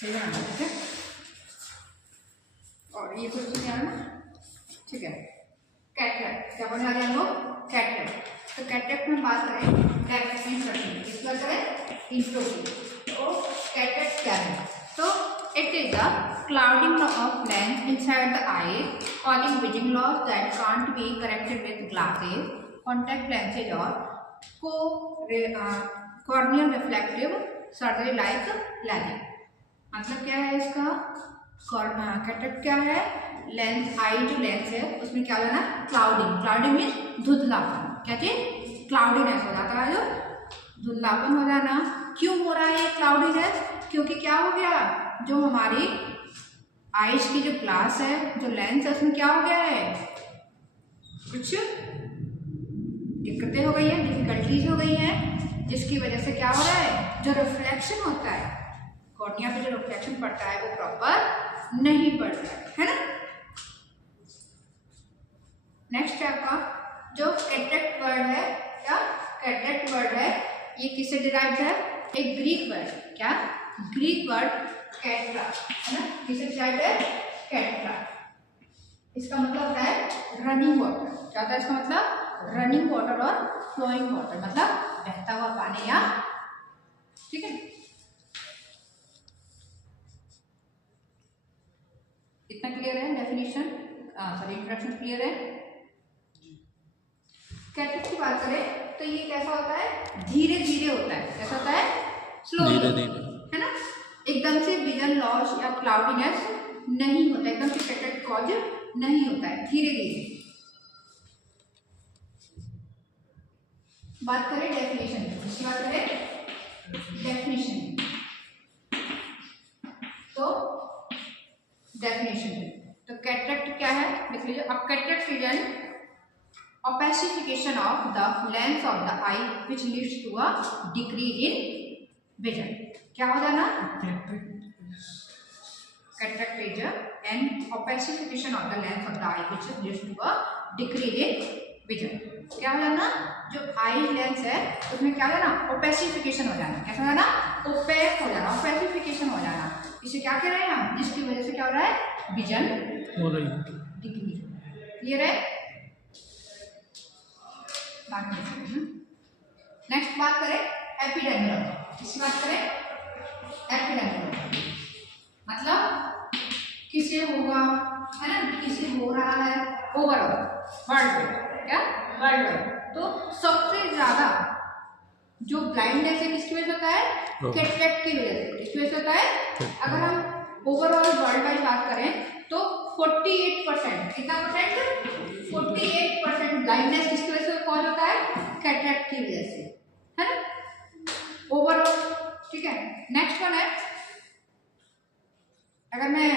सही बनाना, ठीक है। और ये कुछ चीज़ है ना, ठीक है। कैटरेक्ट क्या बना रहे हैं हम लोग, कैटरेक्ट। तो कैटरेक्ट में बात करें, कैटरेक्ट में इस बात करें इंट्रो की। तो कैटरेक्ट क्या है, तो it is the clouding of lens inside the eye, calling vision loss that can't be corrected with glasses, contact lenses और corneal reflective surgery like lagging. मतलब क्या है इसका, कैटरेक्ट क्या है, लेंस आई जो लेंस है उसमें क्या होना, क्लाउडिंग। Clouding means धुंधलापन। क्या चीज, क्लाउडीनेस हो जाता है, जो धुंधलापन हो जाना। क्यों हो रहा है क्लाउडीनेस, क्योंकि क्या हो गया, जो हमारी आइज की जो ग्लास है, जो लेंस है, उसमें क्या हो गया है, कुछ दिक्कतें हो गई हैं, डिफिकल्टीज हो गई हैं, जिसकी वजह से क्या हो रहा है, जो रिफ्लेक्शन होता है कॉर्निया पे, जो रिफ्लेक्शन पड़ता है वो प्रॉपर नहीं पड़ रहा है ना। नेक्स्ट है आपका जो कैटरेक्ट वर्ड है, क्या कैटरेक्ट वर्ड है, ये किससे डिराइव्ड है, एक ग्रीक वर्ड, क्या ग्रीक वर्ड कैट्रा है ना, किससे डिराइव्ड है, कैट्रा। इसका मतलब होता है रनिंग वाटर। क्या होता है इसका मतलब, रनिंग वाटर और फ्लोइंग वाटर, मतलब बहता हुआ पानी, या ठीक है। इतना क्लियर है डेफिनेशन, सॉरी इंट्रोडक्शन क्लियर है। कैटरेक्ट की बात करें तो ये कैसा होता है, धीरे धीरे होता है। कैसा होता है, स्लोली, है ना। एकदम से विजन लॉस या क्लाउडीनेस नहीं होता, एकदम से कैटरेक्ट कॉज नहीं होता है, धीरे धीरे। बात करें डेफिनेशन, इसकी बात करें डेफिनेशन, तो डेफिनेशन तो कैटरेक्ट क्या है देख लीजिए। अब cataract is an opacification of the lens of the eye which leads to a decrease in vision। क्या हो जाना, cataract is an opacification of the lens of the eye which leads to a decrease in vision। क्या हो जाना, जो eye lens है उसमें क्या हो जाना, ओपेसिफिकेशन हो जाना। कैसा हो जाना, ओपेक हो जाना, ओपेसिफिकेशन हो जाना। इसे क्या कह रहे हैं हम, जिसकी वजह से क्या हो रहा है, विजन हो रही है, डिक्रीज। क्लियर है। नेक्स्ट बात करें एपिडेमियल, किसकी बात करें, एपिडेमियल मतलब किसे होगा, है ना, किसे हो रहा है ओवरऑल वर्ल्ड में, क्या वर्ल्ड में। तो सबसे ज्यादा जो ब्लाइंडनेस है किसकी वजह से होता है, कैटरेक्ट की वजह से। किसकी वजह से होता है, अगर हम ओवरऑल वर्ल्ड वाइड बात करें तो 48%, कितना परसेंट, 48% ब्लाइंडनेस किसकी वजह से कॉज होता है, कैटरेक्ट की वजह से, है ना, ओवरऑल। ठीक है। नेक्स्ट वन है, अगर मैं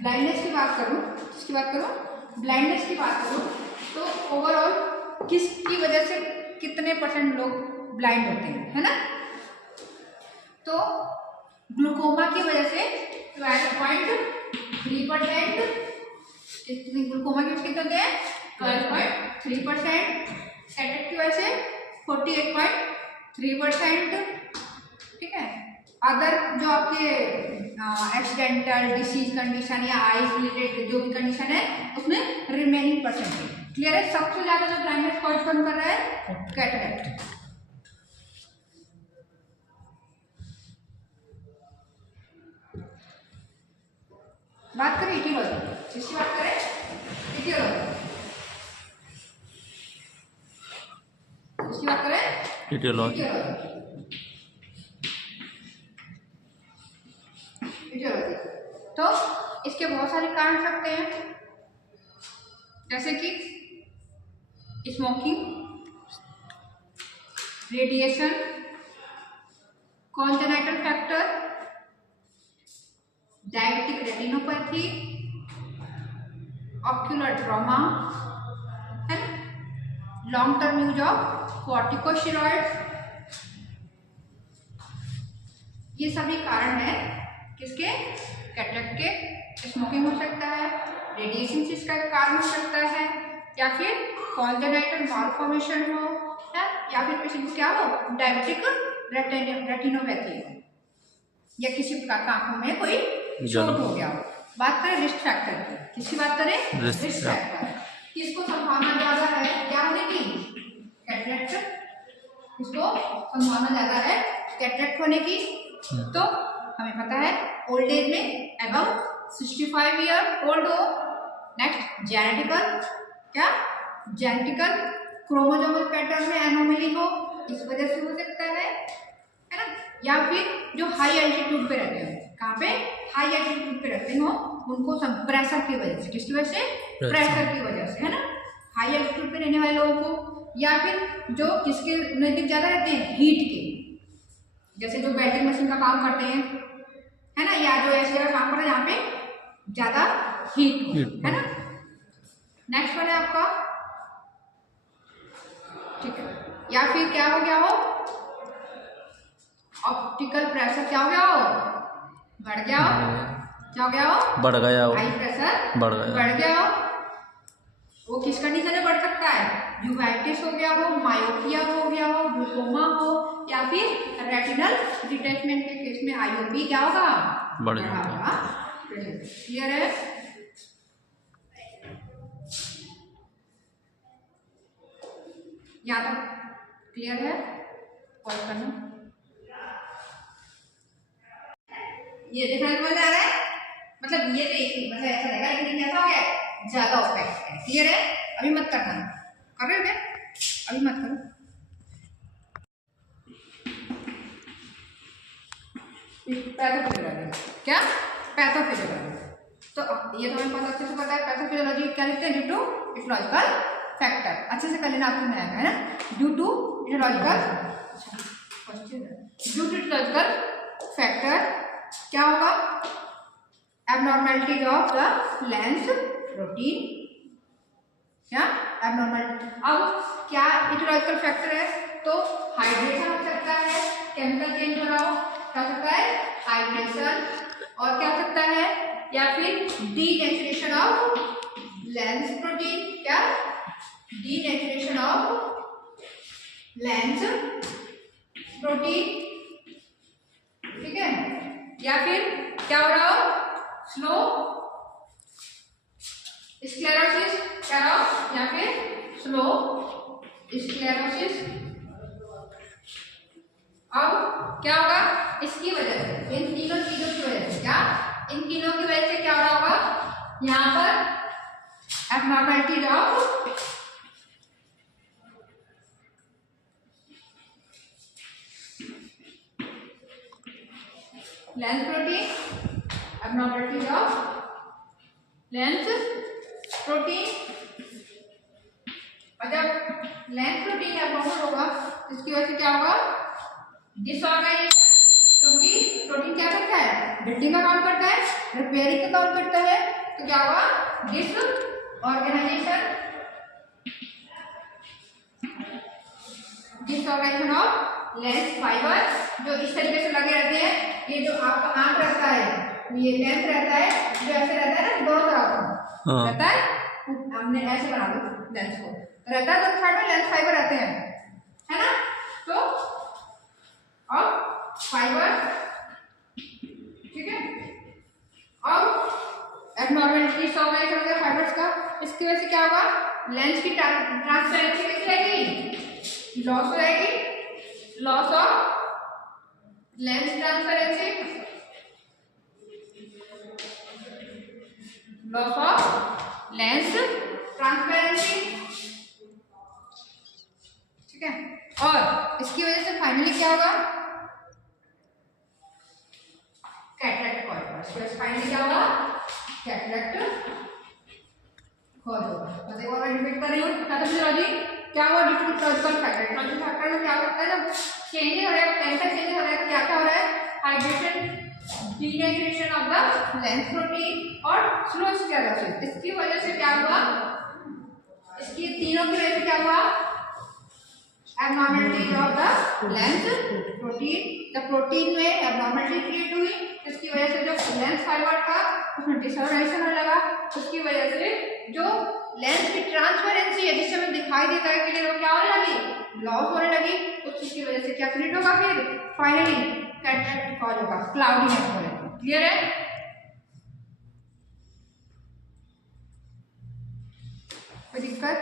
ब्लाइंडनेस की बात करूं, किसकी बात करूं, ब्लाइंडनेस की बात करूं, तो ओवरऑल किसकी वजह से कितने परसेंट लोग ब्लाइंड होते हैं, है ना। तो ग्लूकोमा की वजह से 12.3%, ग्लूकोमा की कितने होते हैं, 12.3%, कैटरेक्ट की वजह से 48.3%। ठीक है। अदर जो आपके एक्सीडेंटल डिसीज कंडीशन या आईज रिलेटेड जो भी कंडीशन है उसमें रिमेनिंग परसेंटेज। क्लियर है। सबसे ज्यादा जो ब्लाइंडनेस कॉज कर रहा है कैटरेक्ट। बात करें इटियोलॉजी, इसकी बात करें इटियोलॉजी, इसकी बात करें इटियोलॉजी। तो इसके बहुत सारे कारण सकते हैं, जैसे कि smoking, radiation, congenital factor, diabetic retinopathy, ocular trauma, है long term use of corticosteroids. ये सभी कारण है किसके, कैटरेक्ट के। स्मोकिंग हो सकता है, रेडिएशन से इसका कारण हो सकता है, या फिर कॉन्जेनाइटल मालफॉर्मेशन हो, या फिर पेशेंट को क्या हो, डायबिटिक रेटिनोपैथी हो। या किसी प्रकार का आंखों में कोई चोट हो गया हो। बात करें रिस्क फैक्टर की, किसकी बात करें? Risk factor. किसको संभावना ज्यादा है क्या होने की? कैटरेक्ट। किसको संभावना ज्यादा है कैटरेक्ट होने की? तो हमें पता है ओल्ड एज में अबव 65 ईयर ओल्ड हो। नेक्स्ट जेनेटिकल, क्या जेनेटिकल क्रोमोसोमल पैटर्न में एनोमली हो, इस वजह से हो सकता है ना। या फिर जो हाई एल्टीट्यूड पे रहते हैं, कहाँ पे? हाई एल्टीट्यूड पे रहते हो, उनको सब प्रेशर की वजह से, किसकी वजह से? प्रेशर की वजह से, है ना। हाई एल्टीट्यूड पे रहने वाले लोगों को, या फिर जो किसके नजदीक ज्यादा रहते हैं? हीट के, जैसे जो बेल्टिंग मशीन का काम करते हैं, है ना, या जो ऐसी जगह काम करते हैं जहाँ पे ज्यादा हीट है ना। नेक्स्ट वाला है आपका, ठीक है। या फिर क्या हो गया हो? ऑप्टिकल प्रेशर क्या हो गया हो? बढ़ गया हो। क्या हो गया हो? बढ़ गया हो। हाई प्रेशर बढ़ गया हो। वो किस कंडीशन में बढ़ सकता है? यूवाइटिस हो गया हो, मायोपिया हो गया हो, ग्लूकोमा हो, या फिर रेटिनल डिटैचमेंट के केस में आईओपी क्या होगा? बढ़ जाएगा। क्लियर है? यहाँ तक क्लियर है? कॉल करना। ये देखना समझ आ रहा है? मतलब ये तो मतलब ऐसा रहेगा, लेकिन कैसा हो गया? ज्यादा ऑफेक्ट है। क्लियर है? अभी मत करना, कर रहे हो क्या? अभी मत करो। पैथोफिजियोलॉजी, क्या? पैथोफिजियोलॉजी। तो ये तो हमें बहुत अच्छे से पता है। पैथोफिजियोलॉजी क्या लिखते हैं? Due to etiological factor. अच्छे से कर लेना, आपको नहीं आएगा, है ना। ड्यू टू इटियोलॉजिकल फैक्टर क्या होगा? Abnormality of the lens protein, क्या एबनॉर्मलिटी। अब क्या इटियोलॉजिकल फैक्टर है? तो हाइड्रेशन हो सकता है, केमिकल चेंज हो रहा हो, क्या हो सकता है? हाइड्रेशन। और क्या हो सकता है? या फिर डीनेचुरेशन ऑफ लेंस प्रोटीन, क्या डीनेचुरेशन ऑफ लेंस प्रोटीन, ठीक है। या फिर क्या हो रहा हो? स्लो स्क्लेरोसिस, क्या हो? या फिर स्लो स्क्लेरोसिस। अब क्या होगा? इसकी वजह से, इन तीनों चीजों की वजह से, क्या इन तीनों की वजह से क्या हो रहा होगा? यहाँ पर abnormality of lens protein, abnormality of lens protein. और जब लेंस प्रोटीन एबनॉर्मल होगा, इसकी वजह से क्या होगा? डिसऑर्गेनाइजेशन, क्योंकि प्रोटीन क्या करता है? बिल्डिंग का काम करता है, रिपेयरिंग का काम करता है। तो क्या होगा? डिसऑर्गेनाइजेशन ऑफ लेंस फाइबर, जो इस तरीके से लगे रहते हैं। ये जो आपका आंख रहता है, ये लेंस रहता है, जो ऐसे रहता है ना, दोनों तरफ रहता है। हमने ऐसे बना दो लेंस को, रहता है, तो साइड में लेंस फाइबर रहते हैं, है ना। तो अब फाइबर, ठीक है। अब एबनॉर्मलिटी ऑर्गेनाइजेशन हो गया फाइबर्स का। इसकी वजह से क्या होगा? लेंस की ट्रांसपेरेंसी कैसी रहेगी? लॉस हो जाएगी, loss of lens transparency, loss of lens transparency, ठीक है। और इसकी वजह से फाइनली क्या होगा? Cataract cause. फाइनली क्या होगा? कैटरेक्ट कॉज होगा। तो देखो मैं रिपीट कर रही हूँ, पैथोफिजियोलॉजी क्या हुआ? Due to etiological factor. Etiological factor में क्या होता है? जब चेंज हो रहा है, केमिकल चेंज हो रहा है, तो क्या क्या हो रहा है? Hydration, denaturation of the lens protein और स्लो स्क्लेरोसिस। इसकी वजह से क्या हुआ? इसकी तीनों की वजह से क्या हुआ? Abnormality of the lens protein. The protein में एबनॉर्मलिटी क्रिएट हुई, इसकी वजह से जो लेंस फाइबर था उसमें डिसऑर्गेनाइजेशन होने लगा। उसकी वजह से जो लेंस की ट्रांसपेरेंसी है, जिससे हमें दिखाई देता है क्लियर, वो क्या होने लगी? लॉस होने लगी, उस चीज की वजह से क्या क्रिएट होगा, फिर फाइनली कैटरेक्ट कॉज होगा, क्लाउडीनेस हो जाएगी। क्लियर है? कोई दिक्कत?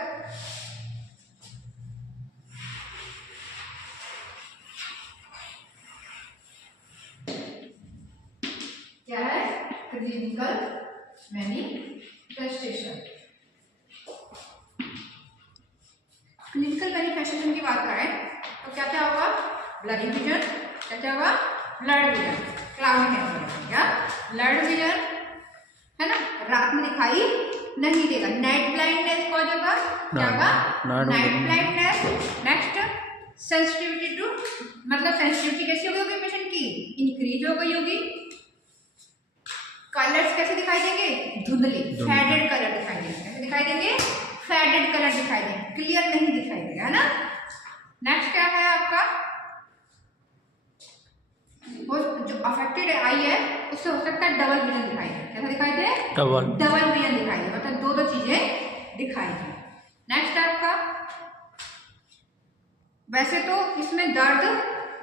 क्या है? Clinical manifestation. क्लिनिकल मैनिफेस्टेशन की बात करें तो क्या क्या होगा, ब्लडी विजन, क्या क्या होगा, ब्लड विजन, क्लाउडीनेस, क्या ब्लड विजन है ना, रात में दिखाई नहीं देगा, नाइट ब्लाइंडनेस कॉज होगा, क्या होगा, night blindness. Next sensitivity to, मतलब सेंसिटिविटी कैसी हो गई होगी पेशेंट की, इंक्रीज हो गई होगी। कलर्स कैसे दिखाई देंगे, धुंधले, फेडेड कलर दिखाई देंगे, कैसे दिखाई देंगे, फेडेड कलर दिखाई देंगे, क्लियर नहीं दिखाई देगा, है ना। नेक्स्ट क्या है आपका, वो जो अफेक्टेड आई है उससे हो सकता है डबल विजन दिखाई दे, कैसा दिखाई दे, डबल विजन दिखाई दे, मतलब दो दो चीजें दिखाई दे। नेक्स्ट आपका, वैसे तो इसमें दर्द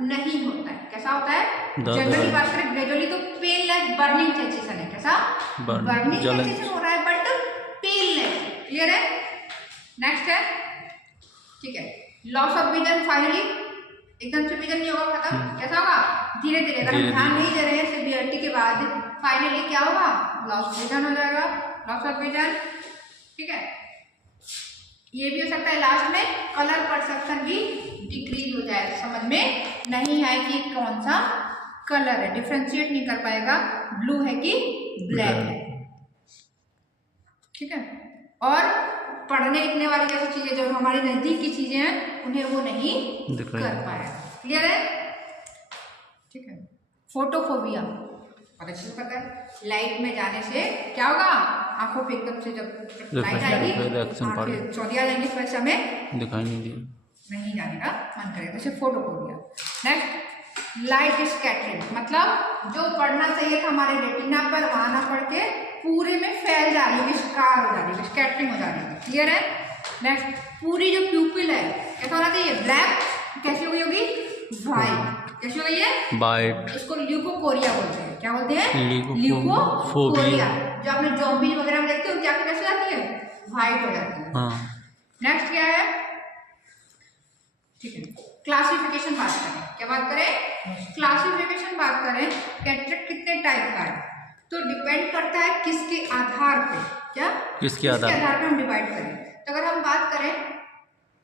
नहीं होता है, कैसा होता है, जनरली बात करें ग्रेजुअली तो पेनलेस बर्निंग सेंसेशन है, कैसा बर्निंग सेंसेशन हो रहा है बट पेनलेस। क्लियर है? नेक्स्ट है, ठीक है, लॉस ऑफ विजन, फाइनली एकदम से विजन नहीं होगा खत्म, कैसा होगा, धीरे धीरे, अगर हम ध्यान नहीं दे रहे हैं सिवियरिटी के बाद, फाइनली क्या होगा, लॉस विजन हो जाएगा, लॉस ऑफ विजन। ठीक है, ये भी हो सकता है लास्ट में कलर परसेप्शन भी डिक्रीज हो जाए, समझ में नहीं है कि कौन सा कलर है, डिफ्रेंशिएट नहीं कर पाएगा ब्लू है कि ब्लैक है। ठीक है, और पढ़ने लिखने वाली जैसी चीजें जो हमारी नजदीक की चीजें हैं उन्हें वो नहीं कर पाएगा। क्लियर है? ठीक है, फोटोफोबिया पता है, लाइट में जाने से क्या होगा, आंखों पे एकदम से जब लाइट आएगी आंखें चौंधिया जाएंगी, इस वजह से हमें दिखाई नहीं जाने का मन करेगा, जैसे फोटोफोबिया। नेक्स्ट लाइट स्कैटरिंग, मतलब जो पढ़ना चाहिए था हमारे रेटिना पर वहां ना पढ़ के पूरे में फैल जा रही है, विस्तार हो जा रही है, स्कैटरिंग हो जा रही है। क्लियर है? नेक्स्ट पूरी जो प्यूपिल है कैसा होना चाहिए, ब्लैक, कैसी हो गई होगी, वाइट, कैसी हो गई है, वाइट, इसको ल्यूकोकोरिया बोलते हैं, क्या बोलते हैं, ल्यूकोकोरिया। जो आपने ज़ॉम्बी वगैरह में देखते हो क्या कैसे जाती है, वाइट हो जाती है। नेक्स्ट क्या है, ठीक है, क्लासिफिकेशन बात करें, क्या बात करें, क्लासिफिकेशन बात करें, कैटरेक्ट कितने टाइप का है तो डिपेंड करता है किसके आधार पे, क्या किसके आधार पे हम डिवाइड करें। तो अगर हम बात करें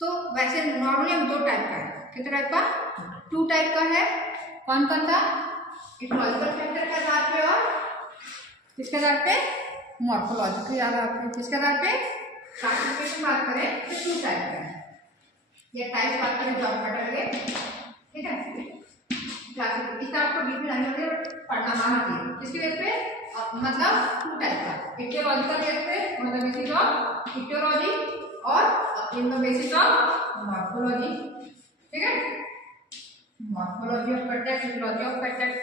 तो वैसे नॉर्मली हम दो टाइप का है, कितने टाइप का, टू टाइप का है, कौन कौन सा, इकोलॉजिकल फैक्टर के आधार पे और किसके आधार पे, मॉर्फोलॉजी के आधार पे, किसके आधार पे, क्लासिफिकेशन बात करें तो टू टाइप का है, ये टाइप बात करें जॉब पढ़ लगे। ठीक है, क्लासिफिकेशन आपको बीच में नहीं पढ़ना माना चाहिए, किसके बेस पे, मतलब टू टाइप का, इकोलॉजिकल बेस पे मतलब बेसिस ऑफ इकोलॉजी और in the basis of morphology. ठीक है, morphology of contact, ecology of contact.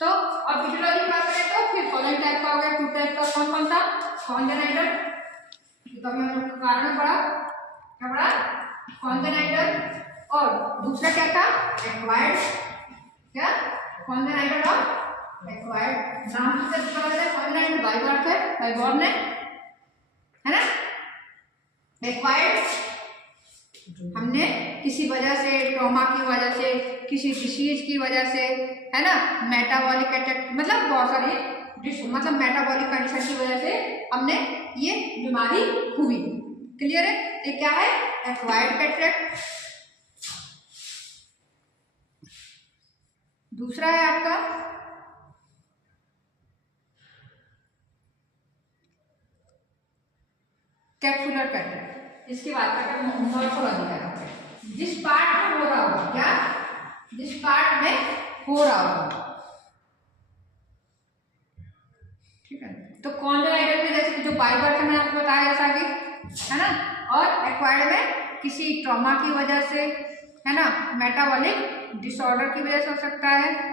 तो अब इकोलॉजी की बात करें तो फिर फॉलोइंग टाइप का हो गया, टू टाइप का, कौन कौन सा, कॉन्जेनाइटल, तो हमने हम लोग कारण पढ़ा, क्या पढ़ा, कॉन्जेनाइटल, और दूसरा क्या था, एक्वायर्ड, क्या, कॉन्जेनाइटल और एक्वायर्ड, नाम से पता चला कॉन्जेनाइटल बाय बर्थ है, बाय बॉर्न है ना, एक्वायर्ड हमने किसी वजह से, ट्रॉमा की वजह से, किसी डिसीज की वजह से, है ना, मेटाबॉलिक अटैक, मतलब बहुत सारी मतलब मेटाबॉलिक कंडीशन की वजह से हमने ये बीमारी हुई। क्लियर है? ये क्या है, एक्वायर्ड कैटरेक्ट। दूसरा है आपका कैप्सुलर कैटरेक्ट, इसकी बात करते हैं मॉर्फोलॉजी का, जिस पार्ट में हो रहा होगा, क्या, जिस पार्ट में हो रहा होगा। ठीक है, तो कॉन्जेनाइटल में जैसे जो बाय बर्थ मैंने आपको बताया जैसा कि, है ना, और एक्वायर्ड में किसी ट्रॉमा की वजह से, है ना, मेटाबॉलिक डिसऑर्डर की वजह से हो सकता है।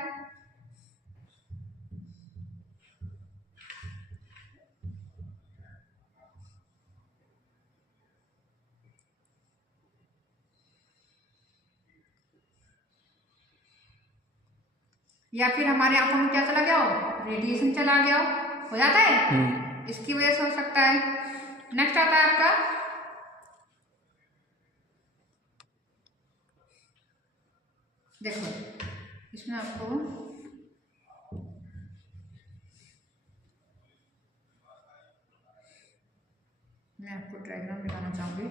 या फिर हमारे आंखों में क्या चला गया हो, रेडिएशन चला गया हो जाता है, इसकी वजह से हो सकता है। नेक्स्ट आता है आपका देखो, इसमें आपको मैं आपको डायग्राम दिखाना चाहूंगी।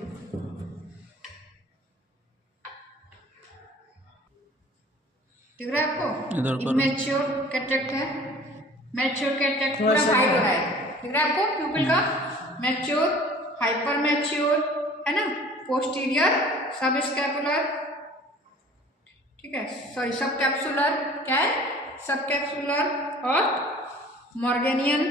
दिख रहा है आपको, इमेच्योर कैटरेक्ट है, मैच्योर कैटरेक्ट पूरा वाइड हो रहा है, दिख रहा है आपको प्यूपिल का, मैच्योर, हाइपर मैच्योर, है ना, पोस्टीरियर, सब स्कैपुलर, ठीक है, सॉरी सब कैप्सुलर, क्या है, सब कैप्सुलर और मॉर्गेनियन,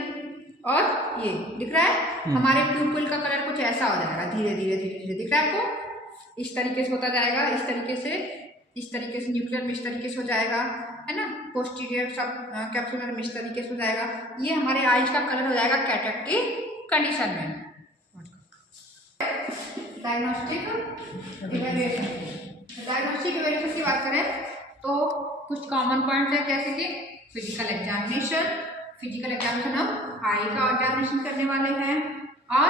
और ये दिख रहा है हमारे प्यूपिल का कलर कुछ ऐसा हो जाएगा, धीरे धीरे धीरे धीरे, दिख रहा है आपको, इस तरीके से होता जाएगा, इस तरीके से न्यूक्लियर में इस तरीके से हो जाएगा, है ना, पोस्टीरियर सब कैप्सुलर में इस तरीके से हो जाएगा। ये हमारे आइज का कलर हो जाएगा कैटरेक्ट की कंडीशन में। डायग्नोस्टिक इवैल्यूएशन, डायग्नोस्टिक इवैल्यूएशन की बात करें तो कुछ कॉमन पॉइंट्स है, जैसे कि फिजिकल एग्जामिनेशन, फिजिकल एग्जामिनेशन हम आई का एग्जामिनेशन करने वाले हैं और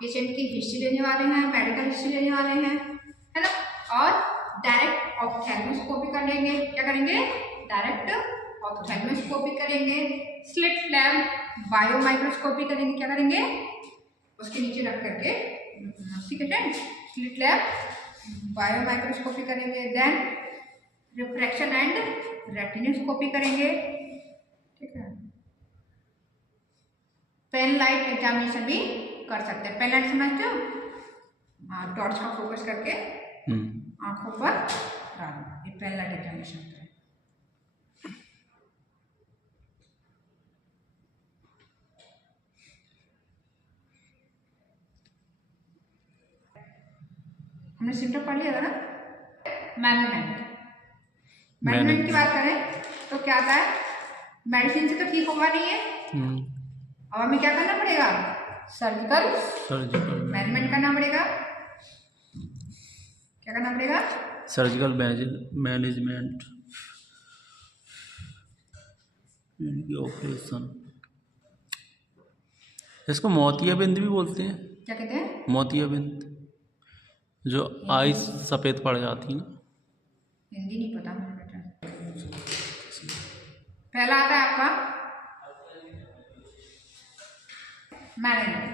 पेशेंट की हिस्ट्री लेने वाले हैं, मेडिकल हिस्ट्री लेने वाले हैं, है ना, और डायरेक्ट ऑप्थेल्मोस्कोपी करेंगे, क्या करेंगे, डायरेक्ट ऑप्थेल्मोस्कोपी करेंगे, स्लिट लैम्प बायो माइक्रोस्कोपी करेंगे, क्या करेंगे, उसके नीचे रख करके, ठीक है, स्लिट लैम्प बायो माइक्रोस्कोपी करेंगे, देन रिफ्रैक्शन एंड रेटिनोस्कोपी करेंगे, ठीक है, पेन लाइट एग्जामिनेशन भी कर सकते हैं। पेन लाइट समझते हो, हाँ, टॉर्च का फोकस करके आंखों पर डालना, ये पेन लाइट एग्जामिनेशन है। हमने सिम्टम पढ़ लिया था ना। मैनेजमेंट की बात करें तो क्या आता है, मेडिसिन से तो ठीक होगा नहीं है, अब हमें क्या करना पड़ेगा, सर्जिकल मैनेजमेंट करना पड़ेगा, क्या करना पड़ेगा, सर्जिकल मैनेजमेंट, ऑपरेशन, इसको मोतियाबिंद भी बोलते हैं। क्या कहते हैं, मोतियाबिंद, जो आई सफ़ेद पड़ जाती है ना, हिंदी नहीं पता मुझे बेटा। पहला आता है आपका मैनेजमेंट,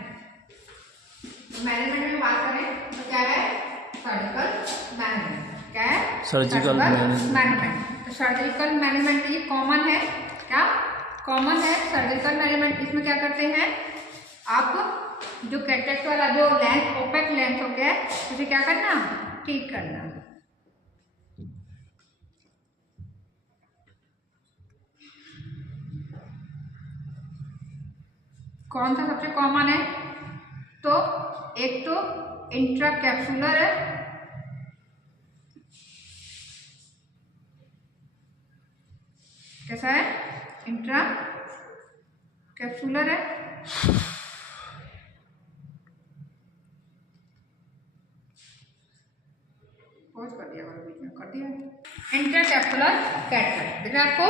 मैनेजमेंट में बात करें तो क्या है, सर्जिकल मैनेजमेंट, क्या है, सर्जिकल मैनेजमेंट। तो सर्जिकल मैनेजमेंट ये कॉमन है, क्या कॉमन है सर्जिकल मैनेजमेंट। इसमें क्या करते हैं आप, जो कैटरेक्ट वाला जो लेंस, ओपेक लेंस हो गया है, उसे क्या करना, ठीक करना। कौन सा सबसे कॉमन है, तो एक तो इंट्रा कैप्सुलर है, कैसा है, इंट्रा कैप्सुलर है, पॉज कर दिया, बीच में कर दिया। इंट्रा कैप्सुलर कैटरेक्ट, देखिए आपको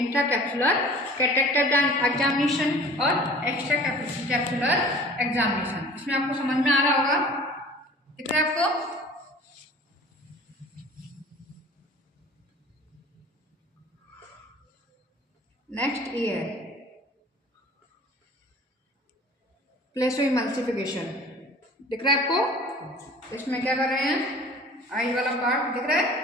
इंट्रा कैप्सुलर कैटरेक्ट एग्जामिनेशन और एक्स्ट्रा कैप्सुलर एग्जामिनेशन, इसमें आपको समझ में आ रहा होगा, दिख रहा है आपको। नेक्स्ट ये है प्लेसो इमल्सिफिकेशन, दिख रहा है आपको, इसमें क्या कर रहे हैं, आई वाला पार्ट दिख रहा है,